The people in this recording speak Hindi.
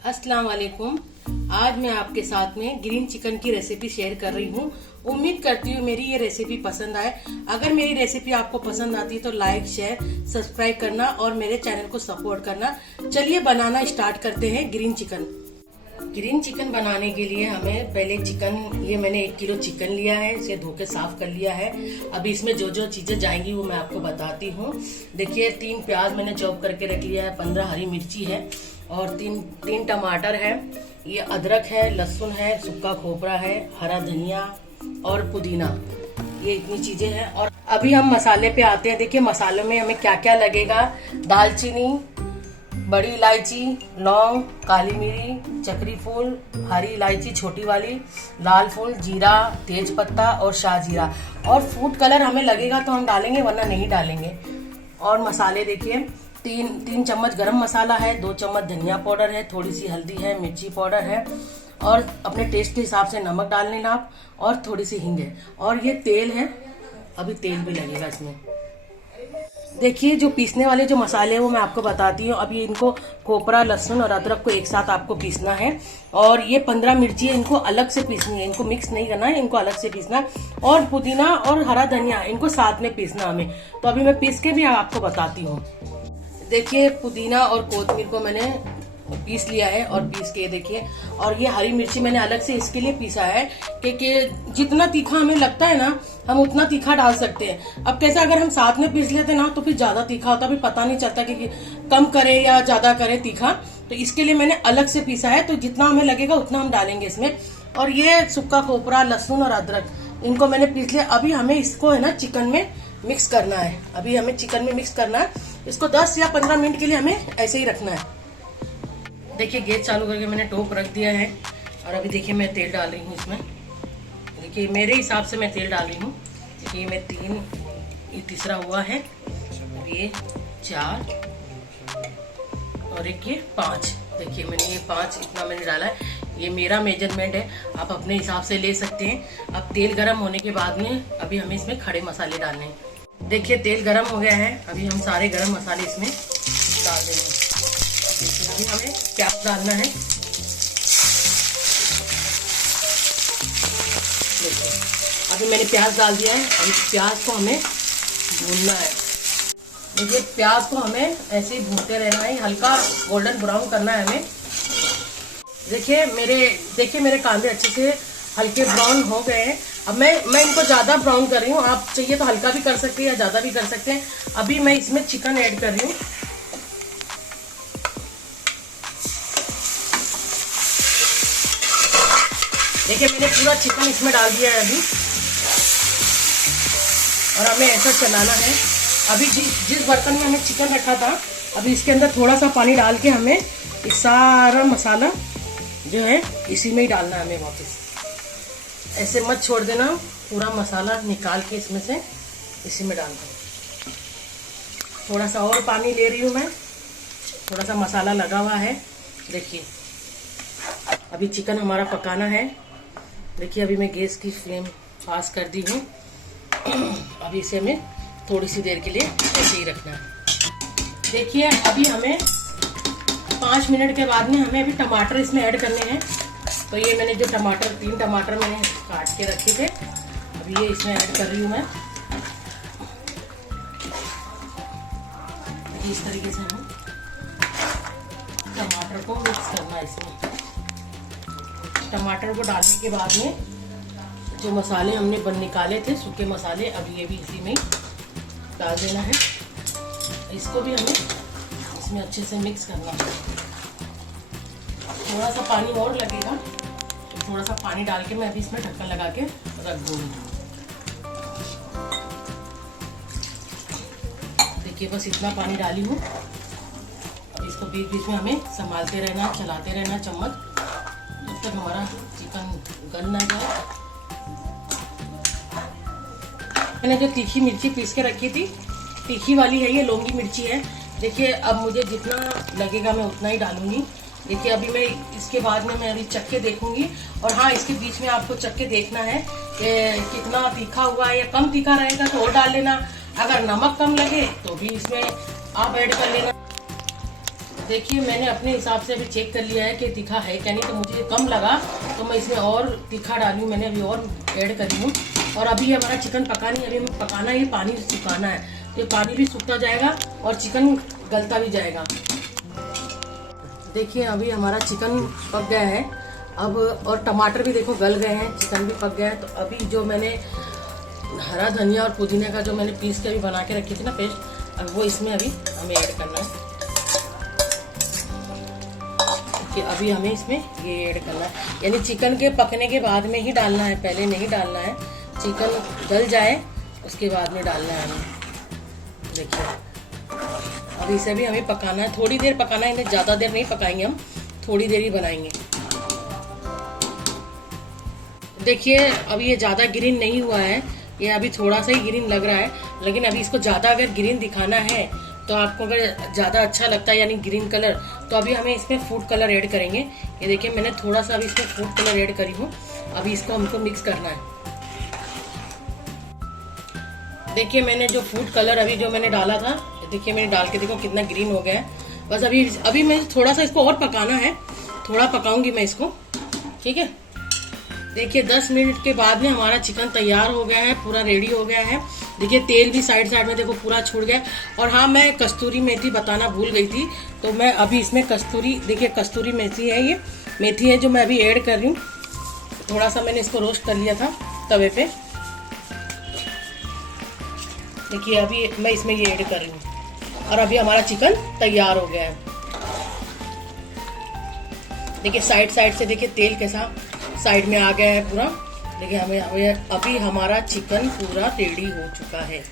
अस्सलाम वालेकुम। आज मैं आपके साथ में ग्रीन चिकन की रेसिपी शेयर कर रही हूँ। उम्मीद करती हूँ मेरी ये रेसिपी पसंद आए। अगर मेरी रेसिपी आपको पसंद आती है तो लाइक, शेयर, सब्सक्राइब करना और मेरे चैनल को सपोर्ट करना। चलिए बनाना स्टार्ट करते हैं ग्रीन चिकन। ग्रीन चिकन बनाने के लिए हमें पहले चिकन, ये मैंने 1 किलो चिकन लिया है, इसे धो के साफ कर लिया है। अभी इसमें जो जो चीजें जाएंगी वो मैं आपको बताती हूँ। देखिए 3 प्याज मैंने चॉप करके रख लिया है, 15 हरी मिर्ची है और 3 टमाटर है, ये अदरक है, लहसुन है, सूखा खोपरा है, हरा धनिया और पुदीना, ये इतनी चीजें हैं। और अभी हम मसाले पे आते हैं। देखिए मसालों में हमें क्या क्या लगेगा। दालचीनी, बड़ी इलायची, लौंग, काली मिरी, चक्री फूल, हरी इलायची छोटी वाली, लाल फूल, जीरा, तेज पत्ता और शाहजीरा। और फूड कलर हमें लगेगा तो हम डालेंगे, वरना नहीं डालेंगे। और मसाले देखिए 3 चम्मच गरम मसाला है, 2 चम्मच धनिया पाउडर है, थोड़ी सी हल्दी है, मिर्ची पाउडर है और अपने टेस्ट के हिसाब से नमक डाल लेना आप, और थोड़ी सी हींग है। और ये तेल है, अभी तेल भी लगेगा इसमें। देखिए जो पीसने वाले जो मसाले हैं वो मैं आपको बताती हूँ। अभी इनको खोपरा, लहसुन और अदरक को एक साथ आपको पीसना है। और ये 15 मिर्ची है, इनको अलग से पीसनी है, इनको मिक्स नहीं करना है, इनको अलग से पीसना है। और पुदीना और हरा धनिया इनको साथ में पीसना हमें। तो अभी मैं पीस के भी आपको बताती हूँ। देखिए पुदीना और कोथिमीर को मैंने पीस लिया है और पीस के देखिए। और ये हरी मिर्ची मैंने अलग से इसके लिए पीसा है कि जितना तीखा हमें लगता है ना हम उतना तीखा डाल सकते हैं। अब कैसे अगर हम साथ में पीस लेते ना तो फिर ज्यादा तीखा होता, फिर पता नहीं चलता कि कम करे या ज्यादा करे तीखा। तो इसके लिए मैंने अलग से पीसा है, तो जितना हमें लगेगा उतना हम डालेंगे इसमें। और ये सूखा खोपरा, लहसुन और अदरक इनको मैंने पीस लिया। अभी हमें इसको है ना चिकन में मिक्स करना है। अभी हमें चिकन में मिक्स करना है। इसको 10 या 15 मिनट के लिए हमें ऐसे ही रखना है। देखिए गैस चालू करके मैंने टोप रख दिया है और अभी देखिए मैं तेल डाल रही हूँ इसमें। देखिए मेरे हिसाब से मैं तेल डाल रही हूँ। देखिए मैं 3, ये तीसरा हुआ है, ये 4 और एक ये 5। देखिए मैंने ये 5 इतना मैंने डाला है। ये मेरा मेजरमेंट है, आप अपने हिसाब से ले सकते हैं। अब तेल गर्म होने के बाद में अभी हमें इसमें खड़े मसाले डालने हैं। देखिए तेल गर्म हो गया है, अभी हम सारे गर्म मसाले इसमें डाल देंगे। अभी हमें प्याज डालना है। देखिए अभी मैंने प्याज डाल दिया है। अभी प्याज को हमें भूनना है। देखिए प्याज को हमें ऐसे ही भूनते रहना है, हल्का गोल्डन ब्राउन करना है हमें। देखिए मेरे कांदे अच्छे से हल्के ब्राउन हो गए हैं। अब मैं इनको ज्यादा ब्राउन कर रही हूँ, आप चाहिए तो हल्का भी कर सकते हैं या ज्यादा भी कर सकते हैं। अभी मैं इसमें चिकन ऐड कर रही हूँ। देखिए मैंने पूरा चिकन इसमें डाल दिया है अभी, और हमें ऐसा चलाना है। अभी जिस बर्तन में हमें चिकन रखा था, अभी इसके अंदर थोड़ा सा पानी डाल के हमें ये सारा मसाला जो है इसी में ही डालना है हमें वापस। ऐसे मत छोड़ देना, पूरा मसाला निकाल के इसमें से इसी में डाल दो। थोड़ा सा और पानी ले रही हूँ मैं, थोड़ा सा मसाला लगा हुआ है। देखिए अभी चिकन हमारा पकाना है। देखिए अभी मैं गैस की फ्लेम पास कर दी हूँ। अभी इसे हमें थोड़ी सी देर के लिए ऐसे ही रखना है। देखिए अभी हमें 5 मिनट के बाद में हमें अभी टमाटर इसमें ऐड करने हैं। तो ये मैंने जो 3 टमाटर मैंने काट के रखे थे, अभी ये इसमें ऐड कर रही हूँ मैं। इस तरीके से हमें टमाटर को मिक्स करना है इसमें। टमाटर को डालने के बाद में जो मसाले हमने निकाले थे, सूखे मसाले, अब ये भी इसी में डाल देना है। इसको भी हमें इसमें अच्छे से मिक्स करना है। थोड़ा सा पानी और लगेगा, तो थोड़ा सा पानी डाल के मैं अभी इसमें ढक्कन लगा के रख दूँगी। देखिए बस इतना पानी डाली हूँ। अब इसको बीच बीच में हमें संभालते रहना, चलाते रहना चम्मच, जब तक हमारा चिकन गल ना जाए। मैंने जो तीखी मिर्ची पीस के रखी थी, तीखी वाली है, ये लौंगी मिर्ची है। देखिए अब मुझे जितना लगेगा मैं उतना ही डालूंगी। देखिए अभी मैं इसके बाद में मैं अभी चख के देखूंगी। और हाँ, इसके बीच में आपको चख के देखना है कि कितना तीखा हुआ है या कम तीखा रहेगा तो और डाल लेना। अगर नमक कम लगे तो भी इसमें आप ऐड कर लेना। देखिए मैंने अपने हिसाब से अभी चेक कर लिया है कि तीखा है क्या, नहीं तो मुझे कम लगा तो मैं इसमें और तीखा डाली हूँ, मैंने अभी और ऐड करी हूँ। और अभी ये हमारा चिकन पका नहीं, अभी हमें पकाना है, ये पानी सुखाना है, तो ये पानी भी सूखता जाएगा और चिकन गलता भी जाएगा। देखिए अभी हमारा चिकन पक गया है अब, और टमाटर भी देखो गल गए हैं, चिकन भी पक गया है। तो अभी जो मैंने हरा धनिया और पुदीने का जो मैंने पीस के अभी बना के रखी थी ना पेस्ट, अब वो इसमें अभी हमें ऐड करना है। कि अभी हमें इसमें ये ऐड करना है, यानी चिकन के पकने के बाद में ही डालना है, पहले नहीं डालना है। चिकन गल जाए उसके बाद में डालना है हमें। देखिए अब इसे भी हमें पकाना है, थोड़ी देर पकाना है, इन्हें ज़्यादा देर नहीं पकाएंगे हम, थोड़ी देर ही बनाएंगे। देखिए अब ये ज़्यादा ग्रीन नहीं हुआ है, ये अभी थोड़ा सा ही ग्रीन लग रहा है, लेकिन अभी इसको ज़्यादा अगर ग्रीन दिखाना है तो आपको अगर ज़्यादा अच्छा लगता है यानी ग्रीन कलर, तो अभी हमें इसमें फूड कलर ऐड करेंगे। ये देखिए मैंने थोड़ा सा अभी इसमें फूड कलर ऐड करी हूँ, अभी इसको हमको मिक्स करना है। देखिए मैंने जो फूड कलर अभी जो मैंने डाला था, देखिए मैंने डाल के देखो कितना ग्रीन हो गया है। बस अभी मैं थोड़ा सा इसको और पकाना है, थोड़ा पकाऊंगी मैं इसको, ठीक है। देखिए 10 मिनट के बाद में हमारा चिकन तैयार हो गया है, पूरा रेडी हो गया है। देखिए तेल भी साइड साइड में देखो पूरा छूट गया। और हाँ, मैं कस्तूरी मेथी बताना भूल गई थी, तो मैं अभी इसमें देखिए कस्तूरी मेथी है, ये मेथी है जो मैं अभी ऐड कर रही हूँ। थोड़ा सा मैंने इसको रोस्ट कर लिया था तवे पे। देखिए अभी मैं इसमें ये ऐड कर रही हूँ और अभी हमारा चिकन तैयार हो गया है। देखिए साइड साइड से देखिए तेल कैसा साइड में आ गया है पूरा। देखिए हमें अभी हमारा चिकन पूरा रेडी हो चुका है।